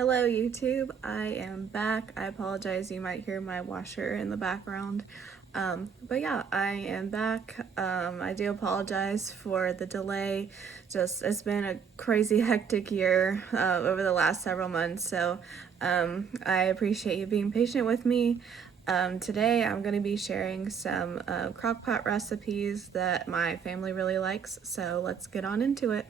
Hello YouTube, I am back. I apologize, you might hear my washer in the background. But yeah, I am back. I do apologize for the delay. It's been a crazy hectic year over the last several months, so I appreciate you being patient with me. Today I'm going to be sharing some crockpot recipes that my family really likes, so let's get on into it.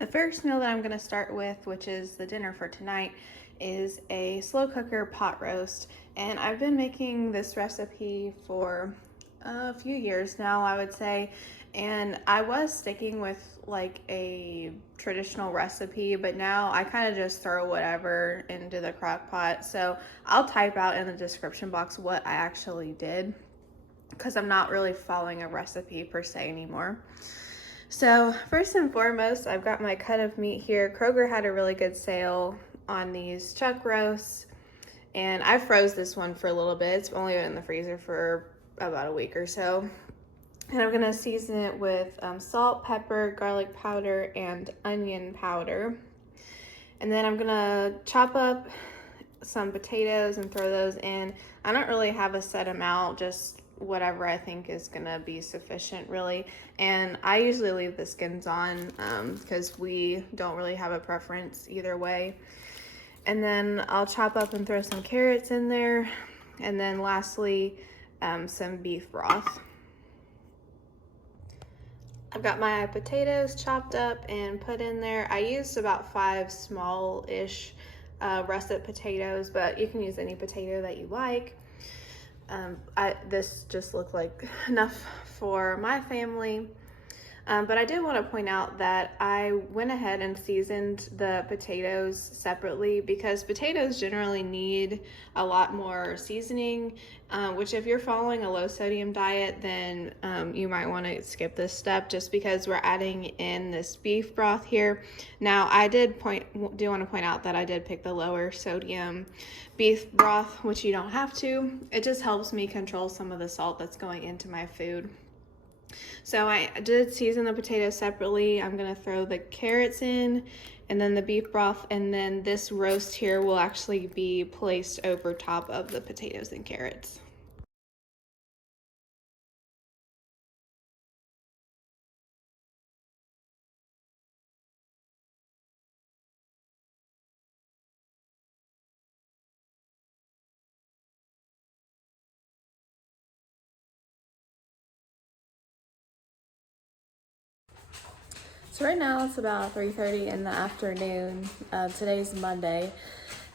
The first meal that I'm going to start with, which is the dinner for tonight, is a slow cooker pot roast. And I've been making this recipe for a few years now, I would say. And I was sticking with like a traditional recipe, but now I kind of just throw whatever into the crock pot. So I'll type out in the description box what I actually did, because I'm not really following a recipe per se anymore. So first and foremost, I've got my cut of meat here. Kroger had a really good sale on these chuck roasts, and I froze this one for a little bit. It's only been in the freezer for about a week or so. And I'm gonna season it with salt, pepper, garlic powder, and onion powder. And then I'm gonna chop up some potatoes and throw those in. I don't really have a set amount, just whatever I think is gonna be sufficient really. And I usually leave the skins on because we don't really have a preference either way. And then I'll chop up and throw some carrots in there. And then lastly, some beef broth. I've got my potatoes chopped up and put in there. I used about 5 small-ish russet potatoes, but you can use any potato that you like. This just looked like enough for my family. But I did want to point out that I went ahead and seasoned the potatoes separately because potatoes generally need a lot more seasoning, which if you're following a low sodium diet, then you might want to skip this step just because we're adding in this beef broth here. Now, I do want to point out that I did pick the lower sodium beef broth, which you don't have to. It just helps me control some of the salt that's going into my food. So I did season the potatoes separately. I'm gonna throw the carrots in and then the beef broth, and then this roast here will actually be placed over top of the potatoes and carrots. So right now it's about 3:30 in the afternoon. Today's Monday.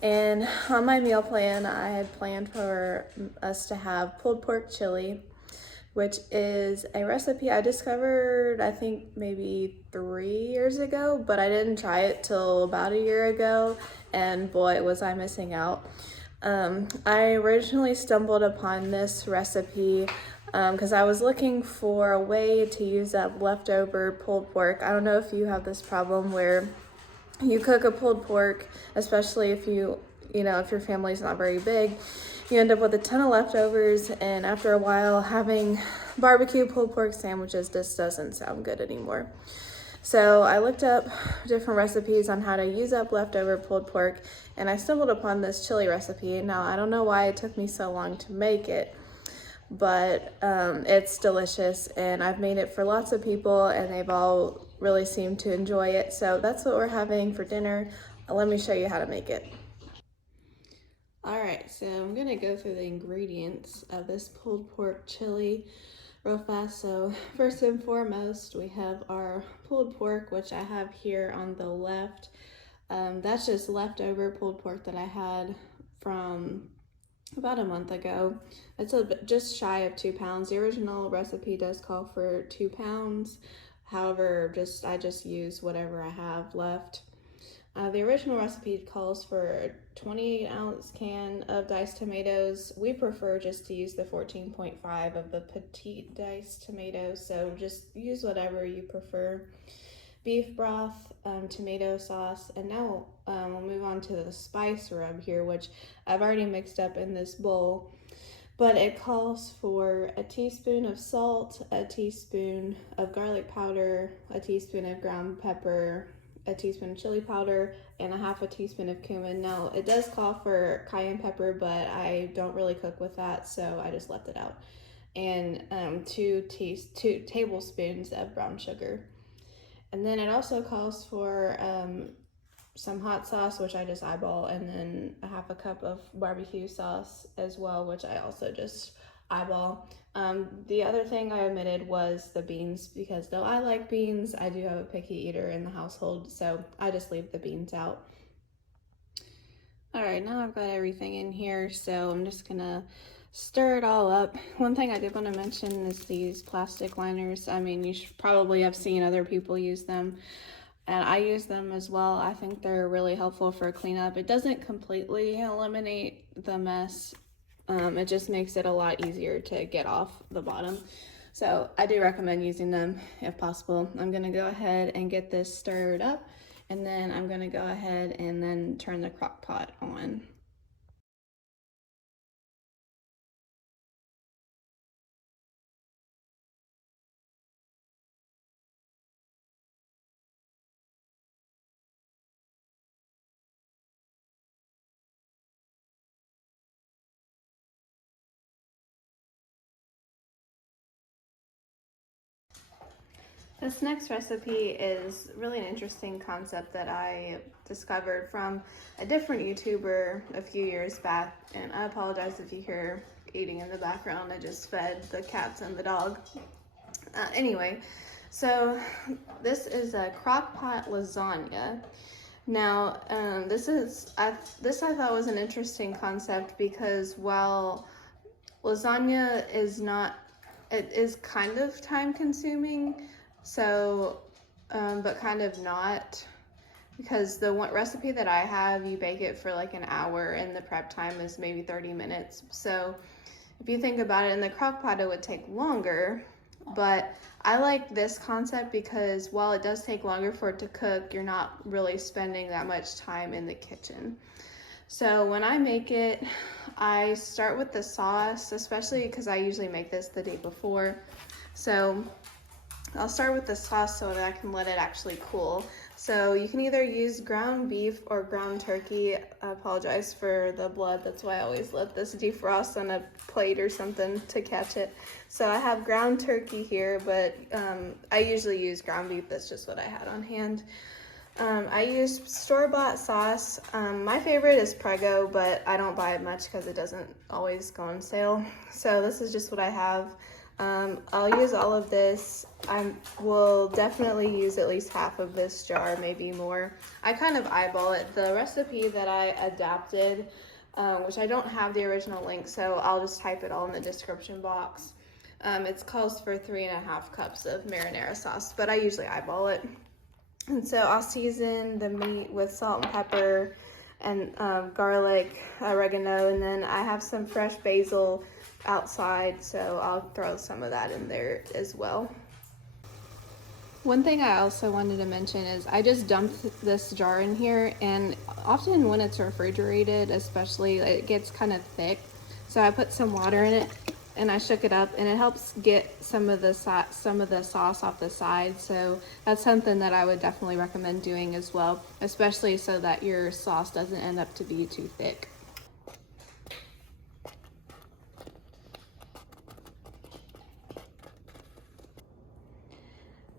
And on my meal plan, I had planned for us to have pulled pork chili, which is a recipe I discovered, I think maybe 3 years ago, but I didn't try it till about a year ago, and boy, was I missing out. I originally stumbled upon this recipe because I was looking for a way to use up leftover pulled pork. I don't know if you have this problem where you cook a pulled pork, especially if if your family's not very big, you end up with a ton of leftovers, and after a while having barbecue pulled pork sandwiches just doesn't sound good anymore. So I looked up different recipes on how to use up leftover pulled pork, and I stumbled upon this chili recipe. Now, I don't know why it took me so long to make it, but it's delicious, and I've made it for lots of people, and they've all really seemed to enjoy it. So that's what we're having for dinner. Let me show you how to make it. All right, so I'm gonna go through the ingredients of this pulled pork chili real fast. So first and foremost, we have our pulled pork, which I have here on the left. That's just leftover pulled pork that I had from about a month ago. It's just shy of 2 pounds. The original recipe does call for 2 pounds. However, I just use whatever I have left. The original recipe calls for a 28-ounce can of diced tomatoes. We prefer just to use the 14.5 of the petite diced tomatoes, so just use whatever you prefer. Beef broth, tomato sauce, and now we'll move on to the spice rub here, which I've already mixed up in this bowl. But it calls for a teaspoon of salt, a teaspoon of garlic powder, a teaspoon of ground pepper, a teaspoon of chili powder, and a half a teaspoon of cumin. Now, it does call for cayenne pepper, but I don't really cook with that, so I just left it out. And 2 tablespoons of brown sugar. And then it also calls for some hot sauce, which I just eyeball, and then a half a cup of barbecue sauce as well, which I also just eyeball. The other thing I omitted was the beans, because though I like beans, I do have a picky eater in the household, so I just leave the beans out. All right, now I've got everything in here, so I'm just gonna stir it all up. One thing I did want to mention is these plastic liners. I mean, you should probably have seen other people use them, and I use them as well. I think they're really helpful for cleanup. It doesn't completely eliminate the mess. It just makes it a lot easier to get off the bottom. So I do recommend using them if possible. I'm gonna go ahead and get this stirred up, and then I'm gonna go ahead and then turn the crock pot on. This next recipe is really an interesting concept that I discovered from a different YouTuber a few years back, and I apologize if you hear eating in the background. I just fed the cats and the dog. Anyway, so this is a Crockpot lasagna. Now, I thought was an interesting concept, because while lasagna is not, it is kind of time consuming, so, but kind of not, because the one recipe that I have, you bake it for like an hour and the prep time is maybe 30 minutes. So if you think about it, in the crock pot, it would take longer, but I like this concept because while it does take longer for it to cook, you're not really spending that much time in the kitchen. So when I make it, I start with the sauce, especially because I usually make this the day before. So I'll start with the sauce so that I can let it actually cool. So you can either use ground beef or ground turkey. I apologize for the blood. That's why I always let this defrost on a plate or something to catch it. So I have ground turkey here, but I usually use ground beef. That's just what I had on hand. I use store-bought sauce. My favorite is Prego, but I don't buy it much because it doesn't always go on sale. So this is just what I have. I'll use all of this. I will definitely use at least half of this jar, maybe more. I kind of eyeball it. The recipe that I adapted, which I don't have the original link, so I'll just type it all in the description box. It calls for 3.5 cups of marinara sauce, but I usually eyeball it. And so I'll season the meat with salt and pepper and garlic, oregano, and then I have some fresh basil outside, so I'll throw some of that in there as well. One thing I also wanted to mention is I just dumped this jar in here, and often when it's refrigerated, especially, it gets kind of thick. So I put some water in it and I shook it up, and it helps get some of the sauce off the side. So that's something that I would definitely recommend doing as well, especially so that your sauce doesn't end up to be too thick.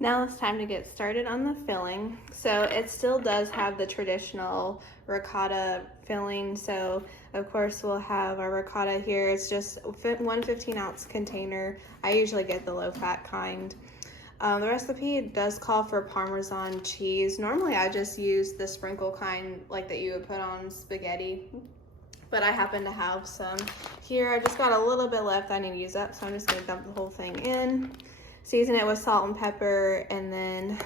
Now it's time to get started on the filling. So it still does have the traditional ricotta filling. So of course we'll have our ricotta here. It's just one 15-ounce container. I usually get the low-fat kind. The recipe does call for Parmesan cheese. Normally I just use the sprinkle kind, like that you would put on spaghetti, but I happen to have some here. I just got a little bit left. I need to use that, so I'm just gonna dump the whole thing in. Season it with salt and pepper, and then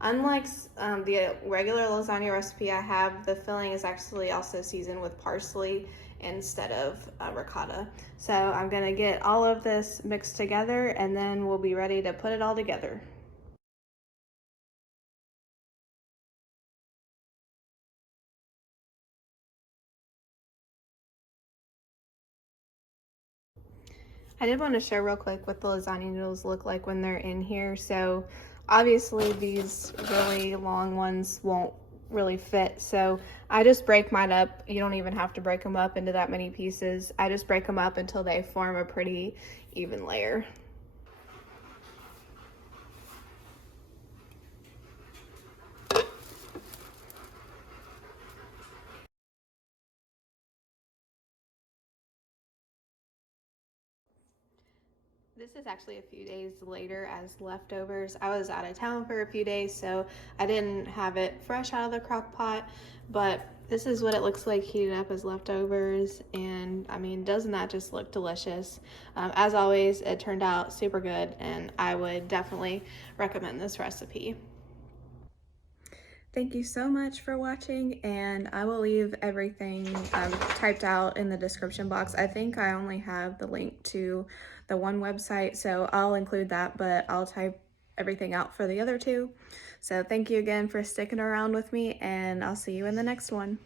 unlike the regular lasagna recipe I have, the filling is actually also seasoned with parsley instead of ricotta. So I'm gonna get all of this mixed together, and then we'll be ready to put it all together. I did want to show real quick what the lasagna noodles look like when they're in here. So Obviously these really long ones won't really fit, so I just break mine up. You don't even have to break them up into that many pieces. I just break them up until they form a pretty even layer. This is actually a few days later as leftovers. I was out of town for a few days, so I didn't have it fresh out of the crock pot, but this is what it looks like heated up as leftovers. And I mean, doesn't that just look delicious? As always, it turned out super good, and I would definitely recommend this recipe. Thank you so much for watching, and I will leave everything typed out in the description box. I think I only have the link to the one website, so I'll include that, but I'll type everything out for the other two. So thank you again for sticking around with me, and I'll see you in the next one.